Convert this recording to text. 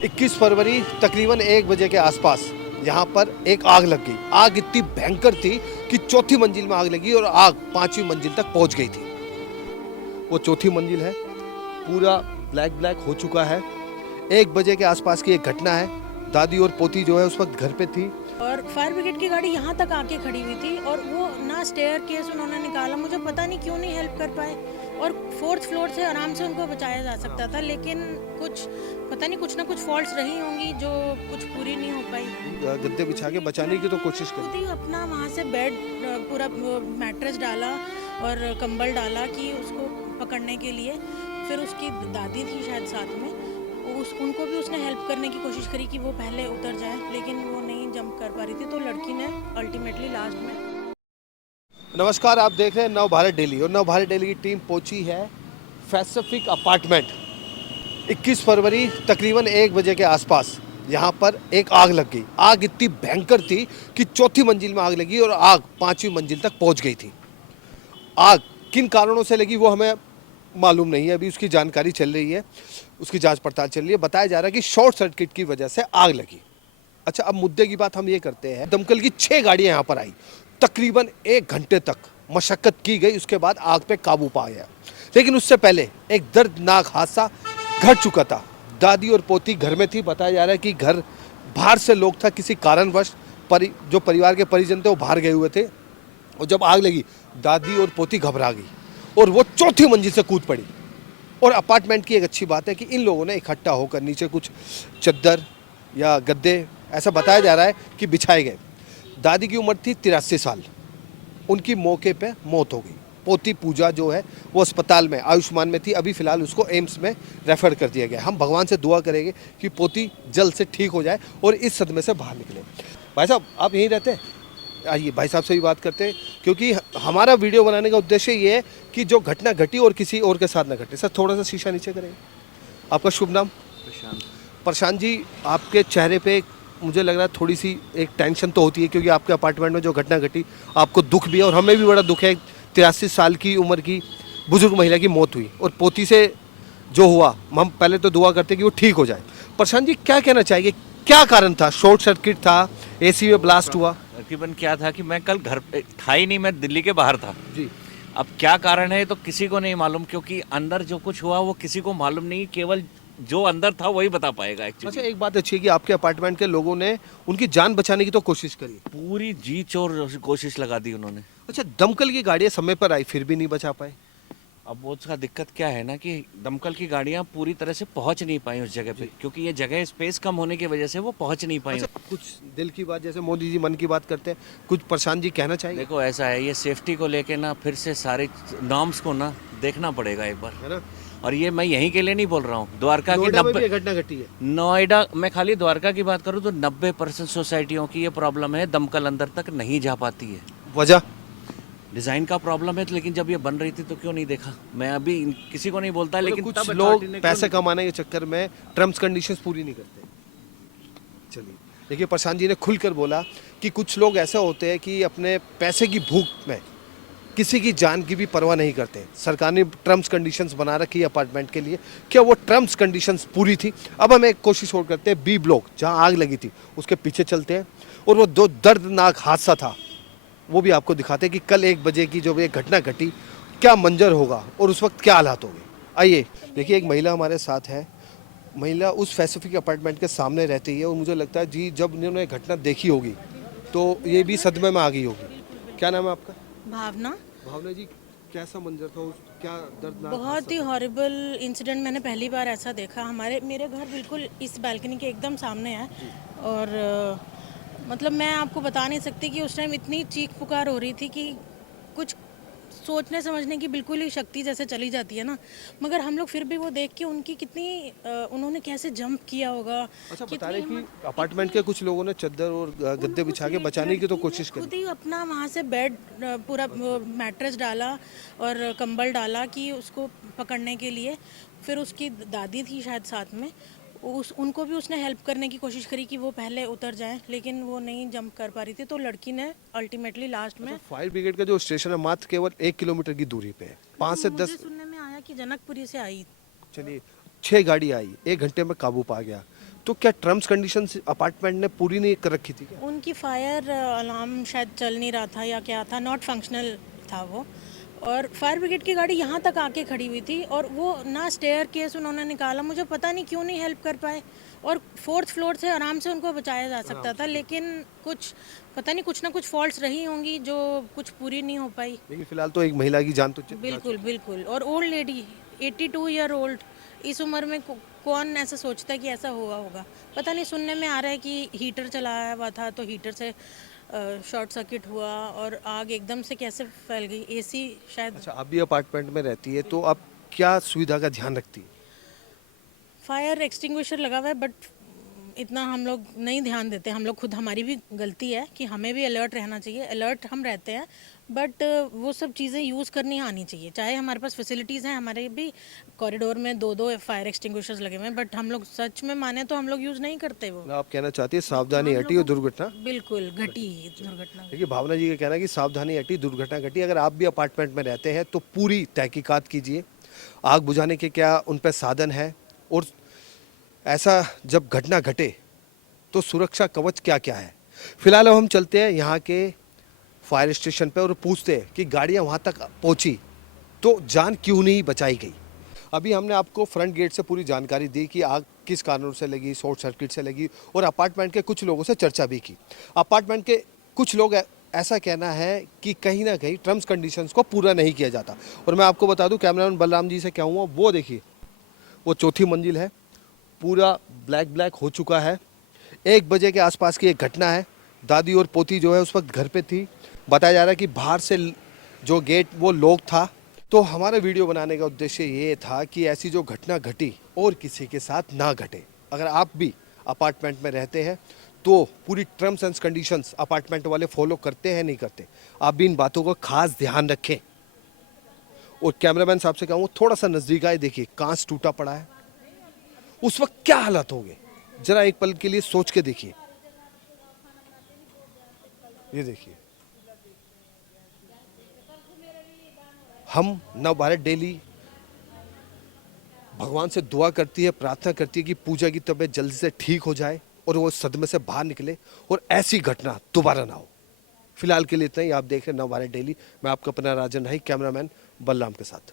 21 फरवरी तकरीबन 1 बजे के आसपास यहाँ पर एक आग लग गई। आग इतनी भयंकर थी कि चौथी मंजिल में आग लगी और आग 5वीं मंजिल तक पहुँच गई थी। वो चौथी मंजिल है, पूरा ब्लैक ब्लैक हो चुका है। 1 बजे के आसपास की एक घटना है। दादी और पोती जो है उस वक्त घर पे थी और फायर ब्रिगेड की गाड़ी यहाँ तक आके खड़ी हुई थी और वो ना स्टेयर केस उन्होंने निकाला, मुझे पता नहीं क्यों नहीं हेल्प कर पाए। और 4th फ्लोर से आराम से उनको बचाया जा सकता था, लेकिन कुछ पता नहीं, कुछ ना कुछ फॉल्ट्स रही होंगी जो कुछ पूरी नहीं हो पाई। गद्दे बिछा के बचाने की तो कोशिश खुद करी। ही अपना वहाँ से बेड पूरा मैट्रेस डाला और कंबल डाला कि उसको पकड़ने के लिए। फिर उसकी दादी थी शायद साथ में, उनको भी उसने हेल्प करने की कोशिश करी कि वो पहले उतर जाए, लेकिन वो नहीं जंप कर पा रही थी, तो लड़की ने अल्टीमेटली लास्ट में। नमस्कार, आप देख रहे हैं नव भारत डेली और नव भारत डेली की टीम पहुंची है पैसिफिक अपार्टमेंट। 21 फरवरी तकरीबन 1 बजे के आसपास यहाँ पर एक आग लग गई। आग इतनी भयंकर थी कि चौथी मंजिल में आग लगी और आग 5वीं मंजिल तक पहुँच गई थी। आग किन कारणों से लगी वो हमें मालूम नहीं है, अभी उसकी जानकारी चल रही है, उसकी जांच पड़ताल चल रही है। बताया जा रहा है कि शॉर्ट सर्किट की वजह से आग लगी। अच्छा, अब मुद्दे की बात हम ये करते हैं। दमकल की 6 गाड़ियां यहाँ पर आई, तकरीबन 1 घंटे तक मशक्कत की गई, उसके बाद आग पे काबू पा गया। लेकिन उससे पहले एक दर्दनाक हादसा घट चुका था। दादी और पोती घर में थी। बताया जा रहा है कि घर बाहर से लोग था, किसी कारणवश जो परिवार के परिजन थे वो बाहर गए हुए थे और जब आग लगी दादी और पोती घबरा गई और वो चौथी मंजिल से कूद पड़ी। और अपार्टमेंट की एक अच्छी बात है कि इन लोगों ने इकट्ठा होकर नीचे कुछ चद्दर या गद्दे, ऐसा बताया जा रहा है कि बिछाए गए। दादी की उम्र थी 83 साल, उनकी मौके पे मौत हो गई। पोती पूजा जो है वो अस्पताल में आयुष्मान में थी, अभी फ़िलहाल उसको एम्स में रेफ़र कर दिया गया। हम भगवान से दुआ करेंगे कि पोती जल्द से ठीक हो जाए और इस सदमे से बाहर निकले। भाई साहब, आप यहीं रहते हैं? आइए भाई साहब से भी बात करते हैं, क्योंकि हमारा वीडियो बनाने का उद्देश्य ये है कि जो घटना घटी और किसी और के साथ ना घटे। सर, थोड़ा सा शीशा नीचे करेंगे। आपका शुभ नाम? प्रशांत। प्रशांत जी, आपके चेहरे पे मुझे लग रहा है थोड़ी सी एक टेंशन तो होती है, क्योंकि आपके अपार्टमेंट में जो घटना घटी आपको दुख भी है और हमें भी बड़ा दुख है। 83 साल की उम्र की बुजुर्ग महिला की मौत हुई और पोती से जो हुआ, हम पहले तो दुआ करते हैं कि वो ठीक हो जाए। प्रशांत जी, क्या कहना चाहिए, क्या कारण था? शॉर्ट सर्किट था, एसी में ब्लास्ट हुआ? तकरीबन क्या था कि मैं कल घर पे था ही नहीं, मैं दिल्ली के बाहर था जी। अब क्या कारण है तो किसी को नहीं मालूम, क्योंकि अंदर जो कुछ हुआ वो किसी को मालूम नहीं, केवल जो अंदर था वही बता पाएगा। अच्छा, एक्चुअली एक बात अच्छी है कि आपके अपार्टमेंट के लोगों ने उनकी जान बचाने की तो कोशिश करी। पूरी जी चोर कोशिश लगा दी उन्होंने। अच्छा, दमकल की गाड़ियां समय पर आई फिर भी नहीं बचा पाए? अब वो उसका दिक्कत क्या है ना कि दमकल की गाड़ियां पूरी तरह से पहुंच नहीं पाई उस जगह पे, क्योंकि ये जगह स्पेस कम होने की वजह से वो पहुंच नहीं पाई। अच्छा, कुछ दिल की बात, जैसे मोदी जी मन की बात करते हैं, कुछ प्रशांत जी कहना चाहिए? देखो ऐसा है, ये सेफ्टी को लेके ना फिर से सारे नॉर्म्स को ना देखना पड़ेगा एक बार, है ना? और ये मैं यहीं के लिए नहीं बोल रहा हूँ, द्वारका की नोएडा में भी 90 ये घटना घटी है। नोएडा मैं खाली द्वारका की बात करूँ तो 90% सोसाइटियों की ये प्रॉब्लम है, दमकल अंदर तक नहीं जा पाती है। वजह? डिज़ाइन का प्रॉब्लम है, लेकिन जब ये बन रही थी तो क्यों नहीं देखा? मैं अभी किसी को नहीं बोलता, लेकिन कुछ तब लोग अथॉरिटी ने क्यों पैसे नहीं- कमाने के चक्कर में टर्म्स कंडीशंस पूरी नहीं करते। चलिए, देखिए, प्रशांत जी ने खुलकर बोला कि कुछ लोग ऐसे होते हैं कि अपने पैसे की भूख में किसी की जान की भी परवाह नहीं करते। सरकार ने टर्म्स कंडीशंस बना रखी है अपार्टमेंट के लिए, क्या वो टर्म्स कंडीशंस पूरी थी? अब हम एक कोशिश और करते हैं, बी ब्लॉक जहां आग लगी थी उसके पीछे चलते हैं और वो दो दर्दनाक हादसा था वो भी आपको दिखाते हैं कि कल 1 बजे की जो ये घटना घटी क्या मंजर होगा और उस वक्त क्या हालात होंगे। आइए देखिए, एक महिला हमारे साथ है। महिला उस पैसिफिक अपार्टमेंट के सामने रहती है और मुझे लगता है जी, जब इन्होंने घटना देखी होगी तो ये भी सदमे में आ गई होगी। क्या नाम है आपका? भावना। भावना जी, कैसा मंजर था उस, क्या दर्दनाक बहुत ही हॉरिबल इंसिडेंट, मैंने पहली बार ऐसा देखा। मेरे घर बिल्कुल इस बालकनी के एकदम सामने है और मतलब मैं आपको बता नहीं सकती कि उस टाइम इतनी चीख पुकार हो रही थी कि कुछ सोचने समझने की बिल्कुल ही शक्ति जैसे चली जाती है ना। मगर हम लोग फिर भी वो देख के उनकी कितनी उन्होंने कैसे जंप किया होगा। अच्छा, बता रहे कि अपार्टमेंट के कुछ लोगों ने चद्दर और गद्दे बिछा के बचाने की तो कोशिश खुद करी। ही अपना वहाँ से बेड पूरा मैट्रेस डाला और कंबल डाला कि उसको पकड़ने के लिए। फिर उसकी दादी थी शायद साथ में, उनको भी उसने हेल्प करने की कोशिश करी कि वो पहले उतर जाएं, लेकिन वो नहीं जंप कर पा रही थी, तो लड़की ने अल्टीमेटली लास्ट में। फायर ब्रिगेड का जो स्टेशन है मात्र केवल 1 किलोमीटर की दूरी पे है, 5 से 10। मुझे सुनने में आया कि जनकपुरी से आई। चलिए, 6 गाड़ी आई, 1 घंटे में काबू पा गया। तो क्या टर्म्स कंडीशंस अपार्टमेंट ने पूरी नहीं कर रखी थी क्या? उनकी फायर अलार्म शायद चल नहीं रहा था या क्या था, नॉट फंक्शनल था वो। और फायर ब्रिगेड की गाड़ी यहाँ तक आके खड़ी हुई थी और वो ना स्टेयर केस उन्होंने निकाला, मुझे पता नहीं क्यों नहीं हेल्प कर पाए। और 4th फ्लोर से आराम से उनको बचाया जा सकता था, लेकिन कुछ पता नहीं, कुछ ना कुछ फॉल्ट्स रही होंगी जो कुछ पूरी नहीं हो पाई। लेकिन फिलहाल तो एक महिला की जान तो बिल्कुल बिल्कुल। और ओल्ड लेडी, 82 ईयर ओल्ड, इस उम्र में कौन ऐसा सोचता है कि ऐसा हुआ होगा। पता नहीं, सुनने में आ रहा है कि हीटर चलाया हुआ था तो हीटर से शॉर्ट सर्किट हुआ और आग एकदम से कैसे फैल गई, एसी शायद। अच्छा, आप भी अपार्टमेंट में रहती है तो आप क्या सुविधा का ध्यान रखती है? फायर एक्सटिंग्विशर लगा हुआ है, बट इतना हम लोग नहीं ध्यान देते। हम लोग खुद, हमारी भी गलती है कि हमें भी अलर्ट रहना चाहिए। अलर्ट हम रहते हैं, बट वो सब चीज़ें यूज़ करनी आनी चाहिए। चाहे हमारे पास फैसिलिटीज़ हैं, हमारे भी कॉरिडोर में 2-2 फायर एक्सटिंग्विशर्स लगे हुए हैं, बट हम लोग सच में माने तो हम लोग यूज़ नहीं करते वो। मतलब आप कहना चाहती है सावधानी हटी और दुर्घटना? बिल्कुल घटी दुर्घटना। देखिए, भावना जी का कहना है कि सावधानी हटी दुर्घटना घटी। अगर आप भी अपार्टमेंट में रहते हैं तो पूरी तहकीकात कीजिए, आग बुझाने के क्या उन पर साधन है, और ऐसा जब घटना घटे तो सुरक्षा कवच क्या क्या है। फिलहाल अब हम चलते हैं यहाँ के फायर स्टेशन पे और पूछते हैं कि गाड़ियाँ वहाँ तक पहुँची तो जान क्यों नहीं बचाई गई। अभी हमने आपको फ्रंट गेट से पूरी जानकारी दी कि आग किस कारणों से लगी, शॉर्ट सर्किट से लगी, और अपार्टमेंट के कुछ लोगों से चर्चा भी की। अपार्टमेंट के कुछ लोग ऐसा कहना है कि कहीं ना कहीं टर्म्स कंडीशंस को पूरा नहीं किया जाता। और मैं आपको बता दूं, कैमरामैन बलराम जी से क्या हुआ, वो देखिए, वो 4थी मंजिल है, पूरा ब्लैक ब्लैक हो चुका है। 1 बजे के आसपास की एक घटना है। दादी और पोती जो है उस वक्त घर पे थी। बताया जा रहा है कि बाहर से जो गेट वो लॉक था। तो हमारा वीडियो बनाने का उद्देश्य ये था कि ऐसी जो घटना घटी और किसी के साथ ना घटे। अगर आप भी अपार्टमेंट में रहते हैं तो पूरी टर्म्स एंड कंडीशंस अपार्टमेंट वाले फॉलो करते हैं नहीं करते, आप भी इन बातों का खास ध्यान रखें। और कैमरामैन साहब से कहूँ थोड़ा सा नजदीक आए, देखिए कांच टूटा पड़ा है। उस वक्त क्या हालात होंगे, जरा एक पल के लिए सोच के देखिए। ये देखिए, हम नवभारत डेली भगवान से दुआ करती है, प्रार्थना करती है कि पूजा की तबीयत जल्दी से ठीक हो जाए और वो सदमे से बाहर निकले और ऐसी घटना दोबारा ना हो। फिलहाल के लिए इतना ही। आप देख रहे हैं नवभारत डेली। मैं आपका अपना राजन भाई, कैमरामैन बलराम के साथ।